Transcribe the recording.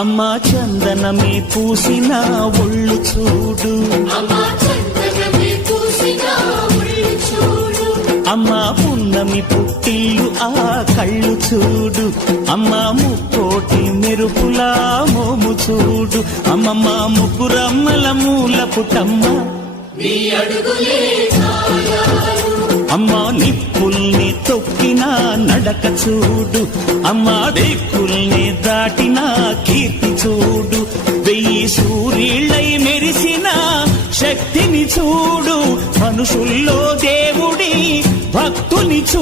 అమ్మా చందనమే పూసిన ఒళ్ళు చూడు, అమ్మా పున్నమి పుట్టిల్లు ఆ కళ్ళు చూడు, అమ్మా ముక్కోటి మెరుపులా మోము చూడు, అమ్మమ్మ ముగ్గురమ్మల మూల పుటమ్మ అమ్మా నిప్పుల్ని తొక్కిన నడక చూడు, అమ్మా దిక్కుల్ని దాటిన కీర్తి చూడు, 1000 సూర్యుళ్ళై మెరిసిన శక్తిని చూడు, మనుషుల్లో దేవుడి భక్తుని చూడు.